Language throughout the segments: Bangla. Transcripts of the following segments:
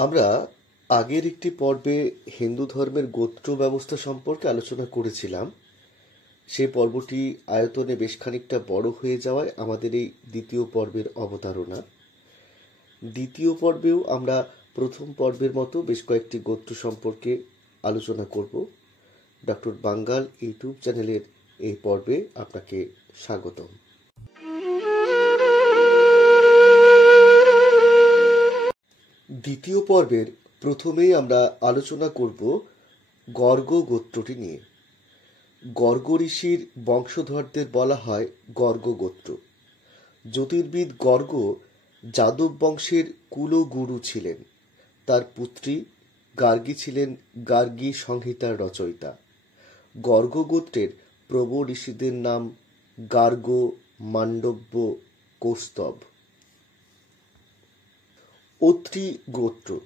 আমরা আগের একটি পর্বে হিন্দু ধর্মের গোত্র ব্যবস্থা সম্পর্কে আলোচনা করেছিলাম। সেই পর্বটি আয়তনে বেশ খানিকটা বড় হয়ে যাওয়ায় আমাদের এই দ্বিতীয় পর্বের অবতারণা। দ্বিতীয় পর্বেও আমরা প্রথম পর্বের মতো বেশ কয়েকটি গোত্র সম্পর্কে আলোচনা করব। ডক্টর বাঙ্গাল ইউটিউব চ্যানেলের এই পর্বে আপনাকে স্বাগতম। দ্বিতীয় পর্বের প্রথমেই আমরা আলোচনা করব গর্গ গোত্রটি নিয়ে। গর্গ ঋষির বংশধরদের বলা হয় গর্গ গোত্র। জ্যোতির্বিদ গর্গ যাদব বংশের কুলগুরু ছিলেন। তার পুত্রী গার্গী ছিলেন গার্গী সংহিতার রচয়িতা। গর্গ গোত্রের প্রবর ঋষিদের নাম গার্গ, মান্ডব্য, কৌস্তব। অত্রি গোত্র।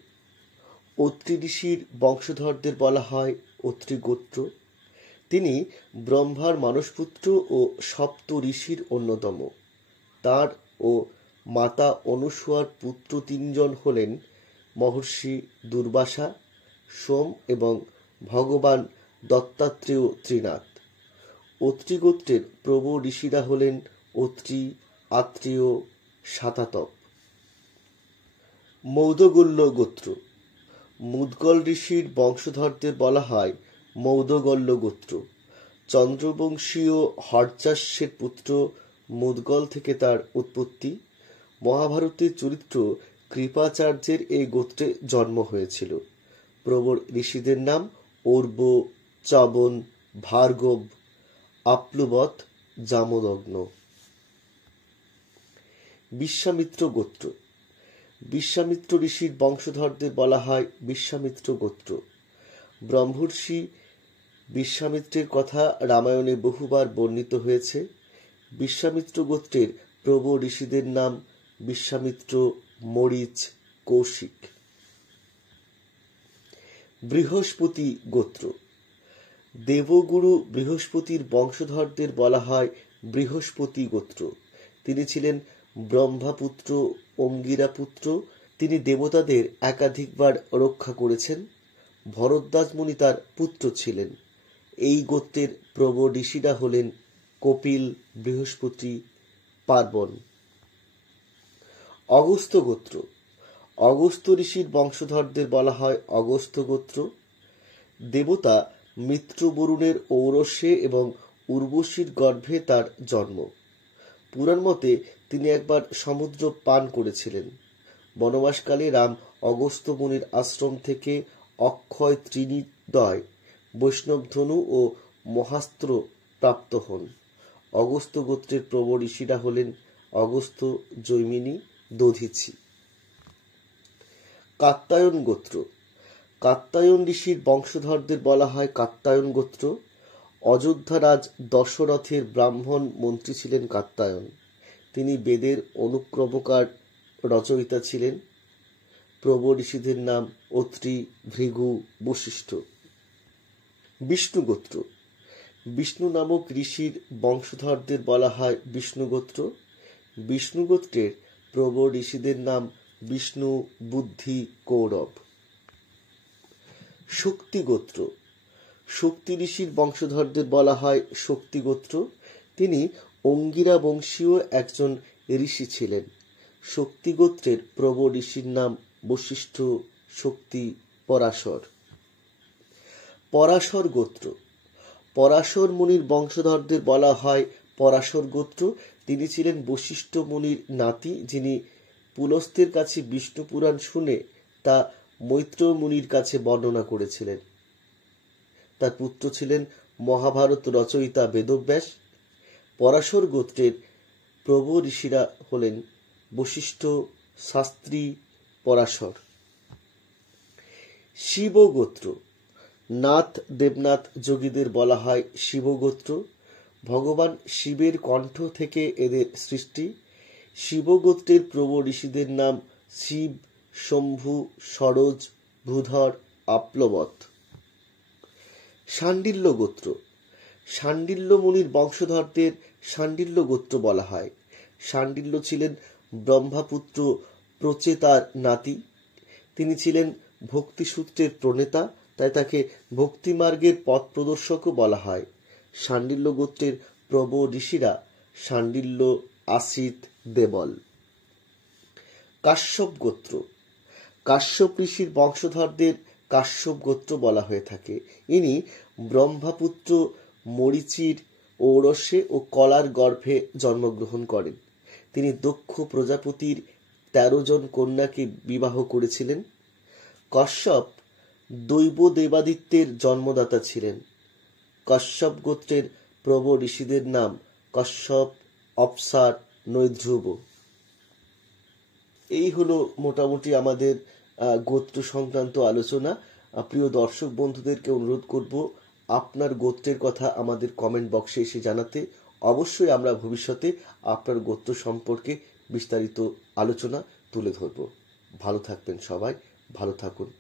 অত্রি ঋষির বংশধরদের বলা হয় অত্রি গোত্র। তিনি ব্রহ্মার মানসপুত্র ও সপ্ত ঋষির অন্যতম। তার ও মাতা অনুসূয়ার পুত্র তিনজন হলেন মহর্ষি দুর্বাসা, সোম এবং ভগবান দত্তাত্রেয় ত্রিনাথ। অত্রি গোত্রের প্রবর ঋষিরা হলেন অত্রি, আত্রেয়, সাতাতপ। মৌদগল্য গোত্র। মুদগল ঋষির বংশধরদের বলা হয় মৌদগল্য গোত্র। চন্দ্রবংশীয় হর্যাস্যের পুত্র মুদগল থেকে তার উৎপত্তি। মহাভারতের চরিত্র কৃপাচার্যের এই গোত্রে জন্ম হয়েছিল। প্রবর ঋষিদের নাম অর্ব, চবন, ভার্গব, আপ্লুবৎ, জামদগ্ন। বিশ্বামিত্র গোত্র। বিশ্বামিত্র ঋষির বংশধরদের বলা হয় বিশ্বামিত্র গোত্র। ব্রহ্মর্ষি বিশ্বামিত্রের কথা রামায়ণে বহুবার বর্ণিত হয়েছে। বিশ্বামিত্র গোত্রের প্রবর ঋষিদের নাম বিশ্বামিত্র, মরিচ, কৌশিক। বৃহস্পতি গোত্র। দেবগুরু বৃহস্পতির বংশধরদের বলা হয় বৃহস্পতি গোত্র। তিনি ছিলেন ব্রহ্মাপুত্র, অঙ্গিরাপুত্র। তিনি দেবতাদের একাধিকবার রক্ষা করেছেন। ভরদ্বাজ মুনি তার পুত্র ছিলেন। এই গোত্রের প্রবর ঋষিরা হলেন কপিল, বৃহস্পতি, পার্বণ। অগস্ত্য গোত্র। অগস্ত্য ঋষির বংশধরদের বলা হয় অগস্ত্য গোত্র। দেবতা মিত্রবরুণের ঔরসে এবং উর্বশীর গর্ভে তার জন্ম। পুরাণ মতে তিনি একবার সমুদ্র পান করেছিলেন। বনবাসকালে রাম অগস্ত্য মুনির আশ্রম থেকে অক্ষয় ত্রিনিদয়, বৈষ্ণবধনু ও মহাস্ত্র প্রাপ্ত হন। অগস্ত্য গোত্রের প্রবর ঋষিরা হলেন অগস্ত্য, জৈমিনী, দধীচি। কাত্যায়ন গোত্র। কাত্যায়ন ঋষির বংশধরদের বলা হয় কাত্যায়ন গোত্র। অযোধ্যারাজ দশরথের ব্রাহ্মণ মন্ত্রী ছিলেন কাত্যায়ন। তিনি বেদের অনুক্রমকার রচয়িতা ছিলেন। প্রবর ঋষিদের নাম অত্রি, ভৃগু, বশিষ্ঠ। বিষ্ণু গোত্র। বিষ্ণু নামক ঋষির বংশধরদের বলা হয় বিষ্ণু গোত্র। বিষ্ণু গোত্রের প্রবর ঋষিদের নাম বিষ্ণু, বুদ্ধি, কৌরব। শক্তি গোত্র। শক্তি ঋষির বংশধরদের বলা হয় শক্তি গোত্র। তিনি অঙ্গিরা বংশীয় একজন ঋষি ছিলেন। শক্তি গোত্রের প্রবর ঋষির নাম বশিষ্ঠ, শক্তি, পরাশর। পরাশর গোত্র। পরাশর মুনির বংশধরদের বলা হয় পরাশর গোত্র। তিনি ছিলেন বশিষ্ঠ মুনির নাতি, যিনি পুলস্ত্যের কাছে বিষ্ণু পুরাণ শুনে তা মৈত্র মুনির কাছে বর্ণনা করেছিলেন। তার পুত্র ছিলেন মহাভারত রচয়িতা বেদব্যাস। পরাশর গোত্রের প্রবর ঋষিরা হলেন বশিষ্ঠ, শাস্ত্রী, পরাশর। শিব গোত্র। নাথ, দেবনাথ যোগীদের বলা হয় শিব গোত্র। ভগবান শিবের কণ্ঠ থেকে এদের সৃষ্টি। শিব গোত্রের প্রবর ঋষিদের নাম শিব, শম্ভু, সরোজ, ভূধর, আপ্লবৎ। শাণ্ডিল্য গোত্র। শাণ্ডিল্য মুনির বংশধরদের শাণ্ডিল্য গোত্র বলা হয়। শাণ্ডিল্য ছিলেন ব্রহ্মাপুত্র প্রচেতার নাতি। তিনি ছিলেন ভক্তিসূত্রের প্রণেতা, তাই তাকে ভক্তিমার্গের পথ প্রদর্শকও বলা হয়। শাণ্ডিল্য গোত্রের প্রব ঋষিরা শাণ্ডিল্য, আশ্রিত, দেবল। কাশ্যপ গোত্র। কাশ্যপ ঋষির বংশধরদের কাশ্যপ গোত্র বলা হয়ে থাকে। ইনি ব্রহ্মাপুত্র মরীচির ঔরসে ও কলার গর্ভে জন্মগ্রহণ করেন। তিনি দক্ষ প্রজাপতির ১৩ জন কন্যাকে বিবাহ করেছিলেন। কশ্যপ দৈব দেবাদিত্যের জন্মদাতা ছিলেন। কশ্যপ গোত্রের প্রব ঋষিদের নাম কশ্যপ, অপ্সার, নৈধ্রুব। এই হলো মোটামুটি আমাদের গোত্র সংক্রান্ত আলোচনা। প্রিয় দর্শক বন্ধুদেরকে অনুরোধ করব আপনার গোত্রের কথা আমাদের কমেন্ট বক্সে এসে জানাতে। অবশ্যই আমরা ভবিষ্যতে আপনার গোত্র সম্পর্কে বিস্তারিত আলোচনা তুলে ধরব। ভালো থাকবেন সবাই, ভালো থাকুন।